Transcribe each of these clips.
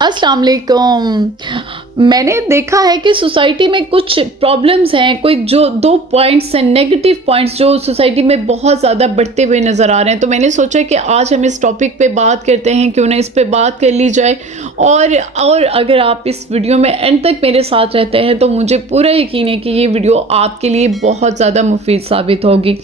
अस्सलाम वालेकुम। मैंने देखा है कि सोसाइटी में कुछ प्रॉब्लम्स हैं, कोई जो 2 पॉइंट्स हैं, नेगेटिव पॉइंट्स जो सोसाइटी में बहुत ज़्यादा बढ़ते हुए नज़र आ रहे हैं। तो मैंने सोचा कि आज हम इस टॉपिक पे बात करते हैं, क्यों ना इस पे बात कर ली जाए। और अगर आप इस वीडियो में एंड तक मेरे साथ रहते हैं तो मुझे पूरा यकीन है कि ये वीडियो आपके लिए बहुत ज़्यादा मुफीद साबित होगी।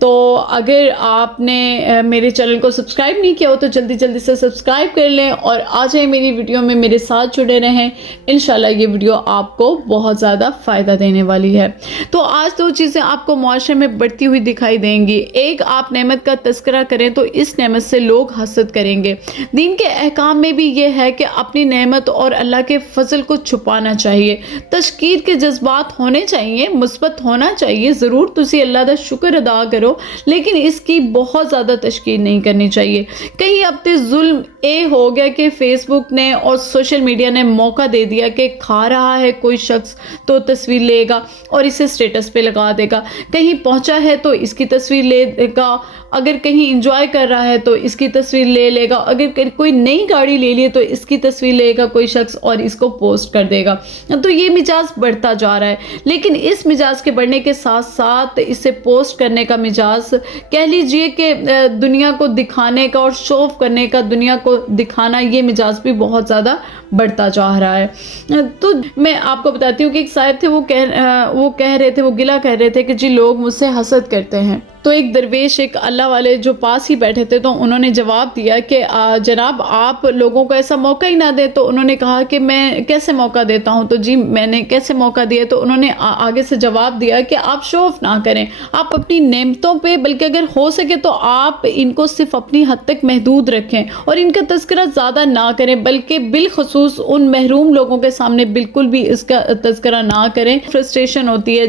तो अगर आपने मेरे चैनल को सब्सक्राइब नहीं किया हो तो जल्दी जल्दी से सब्सक्राइब कर लें और आ जाए मेरी वीडियो में मेरे साथ जुड़े रहें। इंशाल्लाह ये वीडियो आपको बहुत ज़्यादा फ़ायदा देने वाली है। तो आज 2 चीज़ें आपको मुआशरे में बढ़ती हुई दिखाई देंगी। एक, आप नेमत का तज़किरा करें तो इस नेमत से लोग हसद करेंगे। दीन के अहकाम में भी ये है कि अपनी नेमत और अल्लाह के फजल को छुपाना चाहिए। तशकीर के जज्बात होने चाहिए, मुस्बत होना चाहिए। ज़रूर तुसी अल्लाह का शुक्र अदा करो, लेकिन इसकी बहुत ज़्यादा तशकीर नहीं करनी चाहिए। कहीं अब तो जुल्म ये हो गया कि फेसबुक ने और सोशल मीडिया ने मौका दे दिया कि खा रहा है कोई शख्स तो तस्वीर लेगा और इसे स्टेटस पे लगा देगा। कहीं पहुंचा है तो इसकी तस्वीर लेगा, अगर कहीं एंजॉय कर रहा है तो इसकी तस्वीर ले लेगा, अगर कोई नई गाड़ी ले लिए तो इसकी तस्वीर लेगा कोई शख्स और इसको पोस्ट कर देगा। तो ये मिजाज बढ़ता जा रहा है। लेकिन इस मिजाज के बढ़ने के साथ साथ इसे पोस्ट करने का मिजाज, कह लीजिए कि दुनिया को दिखाने का और शो ऑफ करने का, दुनिया को दिखाना, ये मिजाज भी बहुत ज़्यादा बढ़ता जा रहा है। तो मैं आपको बताती हूँ कि एक शायर थे, वो कह रहे थे, वो गिला कर रहे थे कि जी लोग मुझसे हसद करते हैं। तो एक दरवेश, एक अल्लाह वाले जो पास ही बैठे थे, तो उन्होंने जवाब दिया कि जनाब आप लोगों को ऐसा मौका ही ना दे। तो उन्होंने कहा कि मैं कैसे मौका देता हूँ? तो जी मैंने कैसे मौका दिया? तो उन्होंने आगे से जवाब दिया कि आप शो ऑफ ना करें, आप अपनी नेमतों पे, बल्कि अगर हो सके तो आप इनको सिर्फ अपनी हद तक महदूद रखें और इनका तज़किरा ज़्यादा ना करें, बल्कि बिलखसूस उन महरूम लोगों के सामने बिल्कुल भी इसका तज़किरा ना करें। फ्रस्ट्रेशन होती है,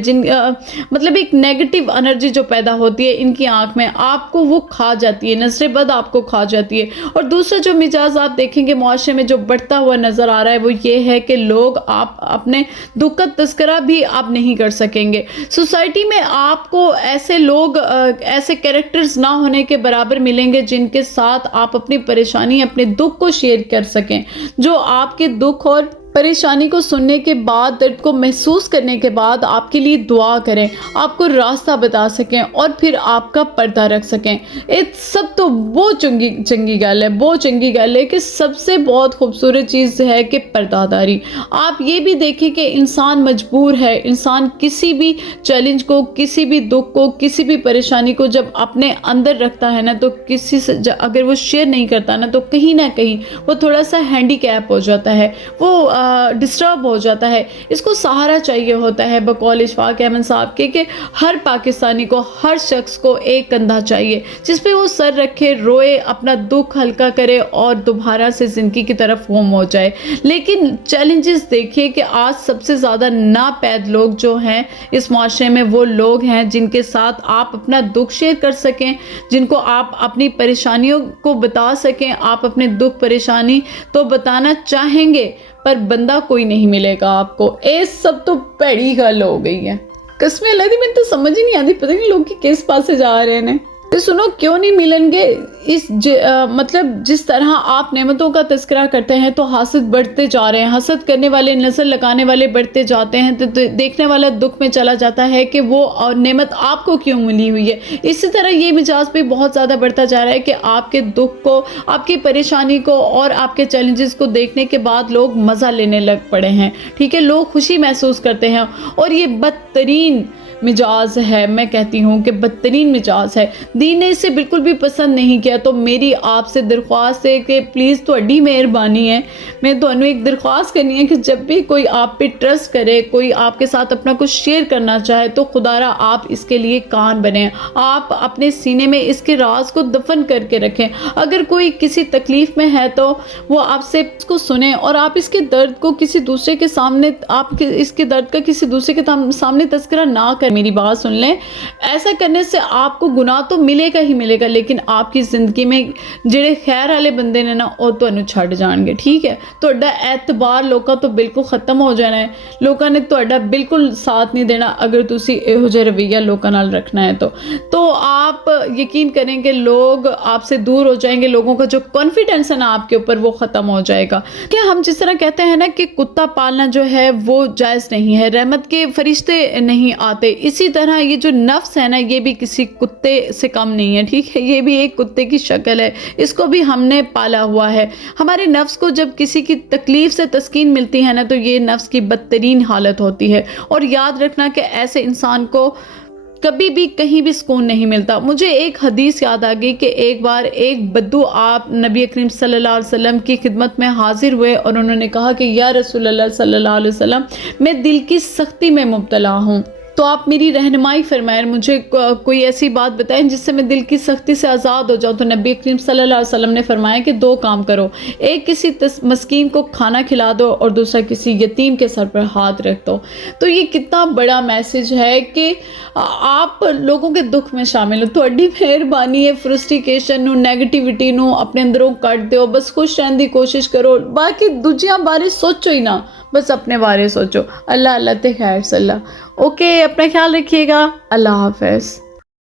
मतलब एक नेगेटिव एनर्जी जो पैदा होती है इनकी आंख में, आपको वो खा जाती है, नज़र बद आपको खा जाती है। और दूसरा जो मिजाज आप देखेंगे मुआशरे में जो बढ़ता हुआ नज़र आ रहा है वो ये है कि लोग, आप अपने दुख का तज़किरा भी आप नहीं कर सकेंगे। सोसाइटी में आपको ऐसे लोग, ऐसे कैरेक्टर्स ना होने के बराबर मिलेंगे जिनके साथ आप अपनी परेशानी, अपने दुख को शेयर कर सकें, जो आपके दुख और परेशानी को सुनने के बाद, दर्द को महसूस करने के बाद आपके लिए दुआ करें, आपको रास्ता बता सकें और फिर आपका पर्दा रख सकें। एक सब तो बहुत चंगी गल है, बहुत चंगी गल है कि सबसे बहुत खूबसूरत चीज़ है कि पर्दादारी। आप ये भी देखें कि इंसान मजबूर है, इंसान किसी भी चैलेंज को, किसी भी दुख को, किसी भी परेशानी को जब अपने अंदर रखता है ना, तो किसी से अगर वो शेयर नहीं करता ना, तो कहीं ना कहीं वो थोड़ा सा हैंडीकैप हो जाता है, वो डिस्टर्ब हो जाता है। इसको सहारा चाहिए होता है। बकौल इशफाक अहमद साहब के कि हर पाकिस्तानी को, हर शख्स को एक कंधा चाहिए जिस पे वो सर रखे, रोए, अपना दुख हल्का करे और दोबारा से ज़िंदगी की तरफ घूम हो जाए। लेकिन चैलेंजेस देखिए कि आज सबसे ज़्यादा नापैद लोग जो हैं इस माशरे में, वो लोग हैं जिनके साथ आप अपना दुख शेयर कर सकें, जिनको आप अपनी परेशानियों को बता सकें। आप अपने दुख परेशानी तो बताना चाहेंगे पर बंदा कोई नहीं मिलेगा आपको। ये सब तो भैड़ी गल हो गई है। कसम अल्लाह दी, मैं तो समझ ही नहीं आती, पता नहीं लोग किस पासे जा रहे हैं। तो सुनो, क्यों नहीं मिलेंगे? मतलब जिस तरह आप नेमतों का तज़किरा करते हैं तो हसद बढ़ते जा रहे हैं, हसद करने वाले, नज़र लगाने वाले बढ़ते जाते हैं, तो देखने वाला दुख में चला जाता है कि वो नेमत आपको क्यों मिली हुई है। इसी तरह ये मिजाज भी बहुत ज़्यादा बढ़ता जा रहा है कि आपके दुख को, आपकी परेशानी को और आपके चैलेंजेस को देखने के बाद लोग मज़ा लेने लग पड़े हैं। ठीक है, लोग खुशी महसूस करते हैं और ये बदतरीन मिजाज है। मैं कहती हूँ कि बदतरीन मिजाज है। दीन ने इसे बिल्कुल भी पसंद नहीं किया। तो मेरी आपसे दरख्वास्त है कि प्लीज़ थोड़ी मेहरबानी है, मैं तो एक दरख्वास्त करनी है कि जब भी कोई आप पे ट्रस्ट करे, कोई आपके साथ अपना कुछ शेयर करना चाहे, तो खुदारा आप इसके लिए कान बने, आप अपने सीने में इसके राज को दफन करके रखें। अगर कोई किसी तकलीफ़ में है तो वो आपसे इसको सुने और आप इसके दर्द को किसी दूसरे के सामने, आप इसके दर्द का किसी दूसरे के सामने तज़किरा ना करें। پھر میری بات سن لیں, ایسا کرنے سے آپ کو گناہ تو ملے گا ہی ملے گا, لیکن آپ کی زندگی میں جڑے خیر والے بندے نے نا وہ تانوں چھڈ جان گے. ٹھیک ہے, تہاڈا اعتبار لوکاں تو بالکل ختم ہو جانا ہے, لوکاں نے تہاڈا بالکل ساتھ نہیں دینا اگر تسی ਇਹੋ ਜਿਹਾ رویہ لوگوں نال رکھنا ہے تو آپ یقین کریں کہ لوگ آپ سے دور ہو جائیں گے, لوگوں کا جو کانفیڈنس ہے نا آپ کے اوپر وہ ختم ہو جائے گا. کہ ہم جس طرح کہتے ہیں نا کہ کتا پالنا جو ہے وہ جائز نہیں ہے, رحمت کے فرشتے نہیں آتے, اسی طرح یہ جو نفس ہے نا یہ بھی کسی کتے سے کم نہیں ہے. ٹھیک ہے, یہ بھی ایک کتے کی شکل ہے, اس کو بھی ہم نے پالا ہوا ہے. ہمارے نفس کو جب کسی کی تکلیف سے تسکین ملتی ہے نا تو یہ نفس کی بدترین حالت ہوتی ہے. اور یاد رکھنا کہ ایسے انسان کو کبھی بھی کہیں بھی سکون نہیں ملتا. مجھے ایک حدیث یاد آ گئی کہ ایک بار ایک بدو آپ نبی کریم صلی اللہ علیہ وسلم کی خدمت میں حاضر ہوئے اور انہوں نے کہا کہ یا رسول اللہ صلی اللہ علیہ وسلم, میں دل کی سختی میں مبتلا ہوں, تو آپ میری رہنمائی فرمائیں, مجھے کوئی ایسی بات بتائیں جس سے میں دل کی سختی سے آزاد ہو جاؤں. تو نبی کریم صلی اللہ علیہ وسلم نے فرمایا کہ 2 کام کرو, ایک کسی مسکین کو کھانا کھلا دو اور دوسرا کسی یتیم کے سر پر ہاتھ رکھ دو. تو یہ کتنا بڑا میسج ہے کہ آپ لوگوں کے دکھ میں شامل ہو. تہاڈی مہربانی ہے فرسٹریکیشن نو, نیگیٹیوٹی نو اپنے اندروں کٹ دیو, بس خوش رہن دی کوشش کرو, باقی دوجیاں بارے سوچو ہی نہ, بس اپنے بارے سوچو. اللہ اللہ تے خیر صلی اللہ. اوکے, اپنا خیال رکھیے گا. اللہ حافظ.